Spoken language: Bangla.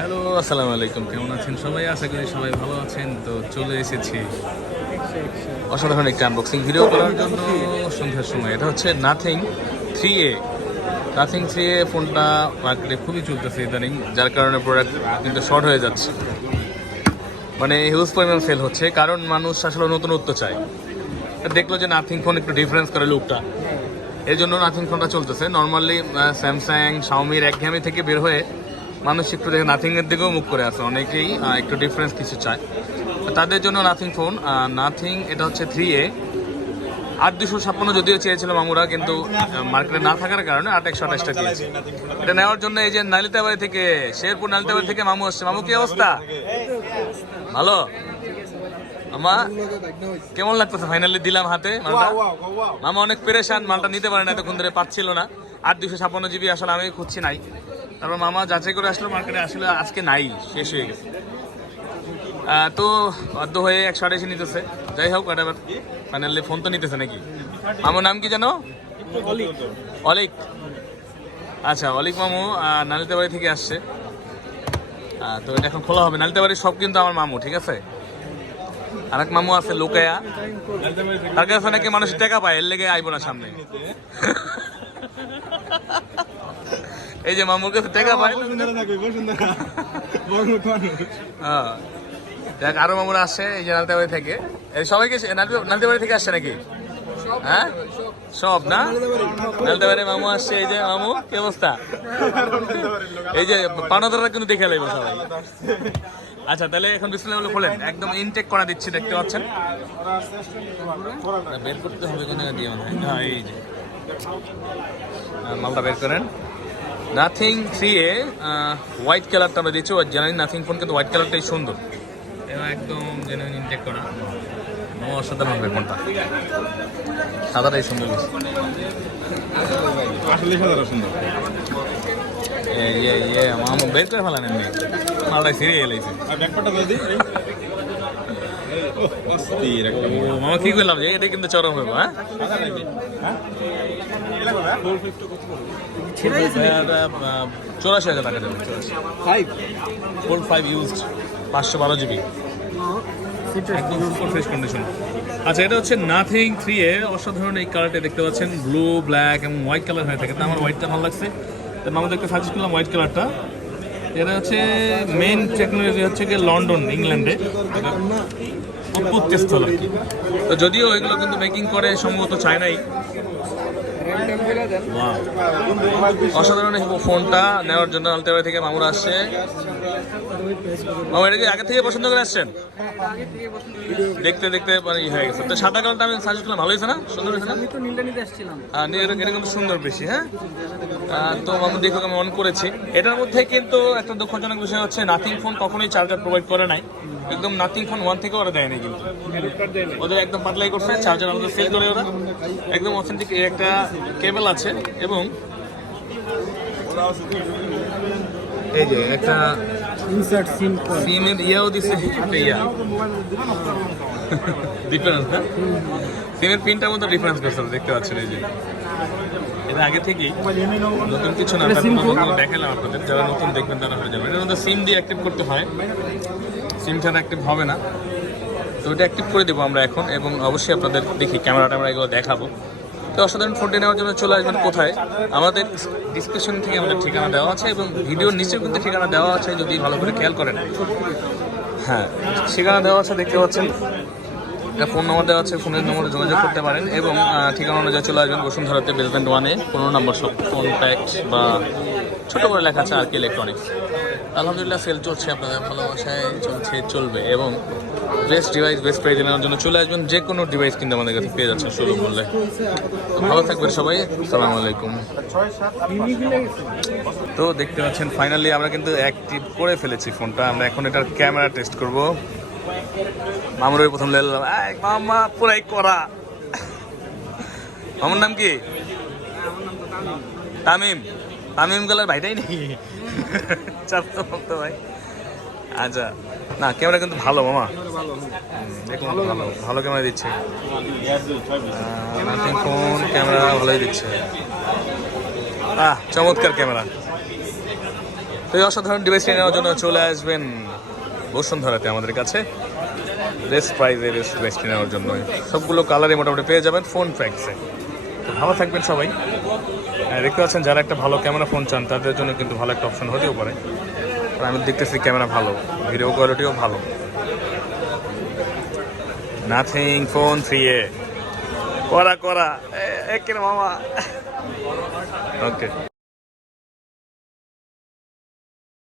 হ্যালো আসসালামু আলাইকুম। কেমন আছেন সবাই? আশা করি সবাই ভালো আছেন। তো চলে এসেছি অসাধারণ একটা আনবক্সিং ভিডিও করার জন্য সন্ধ্যার সময়। এটা হচ্ছে Nothing three A Nothing three A ফোনটা মার্কেটে খুবই চলতেছে ইদানিং, যার কারণে প্রোডাক্ট কিন্তু শর্ট হয়ে যাচ্ছে। মানে হিউজ পরিমাণ সেল হচ্ছে, কারণ মানুষ আসলে নতুন নতুনত্ব চায়। দেখল যে নাথিং ফোন একটু ডিফারেন্স করে লুকটা এই জন্য নাথিং ফোনটা চলতেছে। নর্মালি স্যামসাং শাওমির একঘেয়েমি থেকে বের হয়ে মানুষ একটু দেখে নাথিং এর দিকেও মুখ করে আছে অনেকেই একটু ডিফারেন্স কিছু চায়। তাদের জন্য নাথিং ফোন নাথিং এটা হচ্ছে থ্রি এ আট দুশো ছাপ্পান্ন যদিও চেয়েছিলাম আমরা কিন্তু মার্কেটে না থাকার কারণে আট একশো আঠাশটা দিয়েছি এটা নেওয়ার জন্য এই যে নালিতাবাড়ি থেকে শেরপুর নালিতাবাড়ি থেকে মামু আসছে। মামু কি অবস্থা? ভালো? আমা কেমন লাগতেছে? ফাইনালি দিলাম হাতে মালটা। মামা অনেক পেরেশান মালটা নিতে পারে না এতক্ষণ ধরে পাচ্ছিল না। আট দুশো ছাপ্পান্ন জিবি আসলে আমি খুঁজছি নাই। তারপর মামা যাচাই করে আসলো মার্কেটে আসলে আজকে নাই শেষ হয়ে গেছে। তো বাধ্য হয়ে একশো আঠাশি নিতেছে। যাই হোক এবার ফাইনালি ফোন তো নিতেছে নাকি? আমার নাম কি জানো? অলিক। আচ্ছা অলিক মামু নালিতাবাড়ি থেকে আসছে। তো এটা এখন খোলা হবে। নালিতাবাড়ির সব কিন্তু আমার মামু ঠিক আছে? আর এক মামু আছে লোকায়া। তার কাছে নাকি মানুষ টাকা পায় এর লেগে আইব না সামনে। এই যে মামুকে টাকা পায় হ্যাঁ। দেখ আরও মামুরা আসছে এই যে নালতেবাড়ি থেকে। এই সবাইকে থেকে আসছে নাকি? হ্যাঁ? সব না? মামু আসছে এই যে মামু কি অবস্থা? এই যে পানাদাররা কিন্তু দেখে লাগবে সবাই। আচ্ছা তাহলে এখন বিসমিল্লাহ খোলেন। একদম ইনটেক করা দিচ্ছি দেখতে পাচ্ছেন? বের করতে হবে কোন জায়গা দিয়ে মনে হয় হ্যাঁ এই যে। মালটা বের করেন। নাথিং থ্রি এ হোয়াইট কালারটা আমরা দিচ্ছি আর জানি নাথিং ফোন কিন্তু হোয়াইট কালারটাই সুন্দর। এবং একদম জেনুইন ইনটেক করা। অসাধারণ হবে ফোনটা সাদাটাই সুন্দর আসলে সুন্দর। ইয়ে ইয়ে আমার বের করে ফেলান এমনি। মালটা সিরিয়ে আর ব্যাকপাটা অস্থির একটা ও মামা কি করলাম যে? এটা কিন্তু চরম হইব হ্যাঁ? নাকি? হ্যাঁ চৌরাশি হাজার টাকা যাবে চৌরাশি। ফাইভ ফোর ফাইভ ইউজড পাঁচশো বারো জিবি একদম সুপার ফ্রেশ কন্ডিশন আচ্ছা এটা হচ্ছে নাথিং থ্রি এ অসাধারণ এই কালারটা দেখতে পাচ্ছেন। ব্লু ব্ল্যাক এবং হোয়াইট কালার হয়ে থাকে। তো আমার হোয়াইটটা ভালো লাগছে। তো আমাদেরকে সাজেস্ট করলাম হোয়াইট কালারটা এটা হচ্ছে মেন টেকনোলজি হচ্ছে গিয়ে লন্ডন ইংল্যান্ডে এটা উৎপত্তি স্থল আর কি। তো যদিও এগুলো কিন্তু মেকিং করে সম্ভবত চায়নাই. অসাধারণ ফোনটা নেওয়ার জন্য আলতেবাড়ি থেকে মামুরা আসছে। মামা এটা কি আগে থেকে পছন্দ করে আসছেন? দেখতে দেখতে মানে ই হয়ে গেছে। তো সাদা কালারটা আমি সাজেস্ট করলাম ভালো হয়েছে না? সুন্দর হয়েছে না? নি- এটা এটা কিন্তু সুন্দর বেশি হ্যাঁ? তো মামুন দেখো আমি অন করেছি। এটার মধ্যে কিন্তু একটা দুঃখজনক বিষয় হচ্ছে নাথিং ফোন কখনোই চার্জার প্রোভাইড করে নাই। একদম নাথিং ফোন ওয়ান থেকে ওরা দেয়নি কিন্তু। ওদের একদম পাতলাই করছে চার্জার আমাদের সেল করে ওরা। একদম অথেন্টিক একটা কেবল আছে এবং এই যে একটা ইনসার্ট সিম সিমের ইয়েও দিছে একটা ইয়া। ডিফারেন্স না সিমের পিনটার মধ্যে ডিফারেন্স করছে দেখতে পাচ্ছেন এই যে। এটা আগে থেকেই নতুন কিছু না দেখালাম আপনাদের যারা নতুন দেখবেন তারা হয়ে যাবে। এটার মধ্যে সিম দিয়ে অ্যাক্টিভ করতে হয়। ছাড়া অ্যাক্টিভ হবে না। তো এটা অ্যাক্টিভ করে দেবো আমরা এখন এবং অবশ্যই আপনাদের দেখি ক্যামেরা ট্যামেরা এগুলো দেখাবো। তো অসাধারণ ফোনটি নেওয়ার জন্য চলে আসবেন কোথায়? আমাদের ডিসক্রিপশন থেকে আমাদের ঠিকানা দেওয়া আছে এবং ভিডিওর নিচেও কিন্তু ঠিকানা দেওয়া আছে, যদি ভালো করে খেয়াল করেন। হ্যাঁ ঠিকানা দেওয়া আছে, দেখতে পাচ্ছেন। একটা ফোন নম্বর দেওয়া আছে ফোনের নম্বরে যোগাযোগ করতে পারেন এবং ঠিকানা অনুযায়ী চলে আসবেন বসুন্ধরাতে বেসমেন্ট ওয়ানে পনেরো নম্বর সব কন্ট্যাক্ট বা ছোটো করে লেখা আছে আর কি ইলেকট্রনিক্স আলহামদুলিল্লাহ সেল চলছে আপনাদের ভালোবাসায়, চলছে, চলবে। এবং বেস্ট ডিভাইস বেস্ট প্রাইজে নেওয়ার জন্য চলে আসবেন, যে কোনো ডিভাইস কিন্তু আমাদের কাছে পেয়ে যাচ্ছেন সুলভ মূল্যে ভালো থাকবেন সবাই, আসসালামু আলাইকুম। তো দেখতে পাচ্ছেন ফাইনালি আমরা কিন্তু অ্যাক্টিভ করে ফেলেছি ফোনটা। আমরা এখন এটার ক্যামেরা টেস্ট করব। মামুরের প্রথম লেলাম মামা, পুরাই করা মামুর নাম কি? তামিম। তামিম গেলার ভাইটাই নাকি চাপতো ভক্ত ভাই। আচ্ছা না ক্যামেরা কিন্তু ভালো মামা। দেখুন ভালো ভালো। ক্যামেরা দিচ্ছে। নাথিং ফোন ক্যামেরা ভালোই দিচ্ছে। আহ চমৎকার ক্যামেরা তো এই অসাধারণ ডিভাইসটি নেওয়ার জন্য চলে আসবেন বসুন্ধরাতে আমাদের কাছে। বেস্ট প্রাইজে বেস্ট ডিভাইসটি নেওয়ার জন্য সবগুলো কালারই মোটামুটি পেয়ে যাবেন ফোন প্যাক্সে তো ভালো থাকবেন সবাই। আর দেখতে পাচ্ছেন যারা একটা ভালো ক্যামেরা ফোন চান, তাদের জন্য কিন্তু ভালো একটা অপশন হতেও পারে। আর আমি দেখতেছি ক্যামেরা ভালো, ভিডিও কোয়ালিটিও ভালো। নাথিং ফোন থ্রি এ করা করা। একের মামা? ওকে